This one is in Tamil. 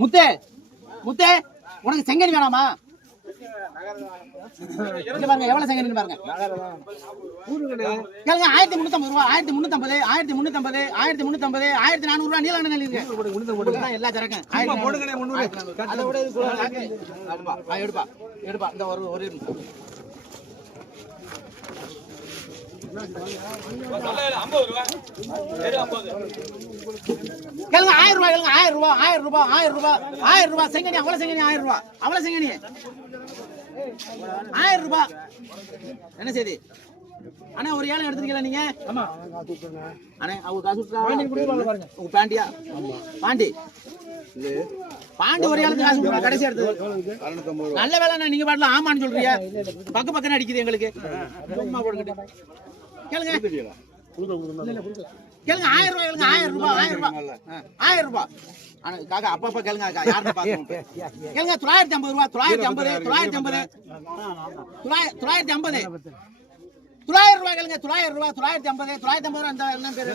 முத்தே முத்தே உனக்கு செங்கனி வேணாமா? பாருங்க எவ்வளவு செங்கனி பாருங்க. கேளுங்க 1350 ரூபா, 1350, 1350, 1350, 1400 ரூபா நீல நெல் இருக்கு. எல்லா சரக்கும் எடுப்பா எடுப்பா இந்த ஒரு கேளுங்க 1000 ரூபாய், கேளுங்க 1000 ரூபாய், 1000 ரூபாய், 1000 ரூபாய், 1000 ரூபாய் செங்கனி, அவ்வளவு செங்கனி 1000 ரூபாய், அவ்வளவு செங்கனி 1000 ரூபாய். என்ன செய்தி அண்ணா? ஒரு ஏழை எடுத்துருக்கீங்களா நீங்க? அண்ணே அவங்க காசு உங்க பாண்டியா? பாண்டி பாண்டி ஒரு ஏழுக்கு காசு கடைசி எடுத்தது. நல்ல வேலை நீங்க பாட்டுல ஆமான்னு சொல்றீங்க. பக்கம் அடிக்குது எங்களுக்கு. சும்மா போட்டுக்கிட்டு கேளுங்க கேளுங்க 1000 ரூபாய், கேளுங்க 1000 ரூபாய், 1000 ரூபாய், 1000 ரூபாய். காக்கா அப்பா கேளுங்க யாருன்னு பாத்து கேளுங்க. 950 ரூபாய், 950, 950, 950, 900 ரூபாய் கேளுங்க. 900 ரூபாய், 950, 950 ரூபாய். அந்த என்ன பேரு?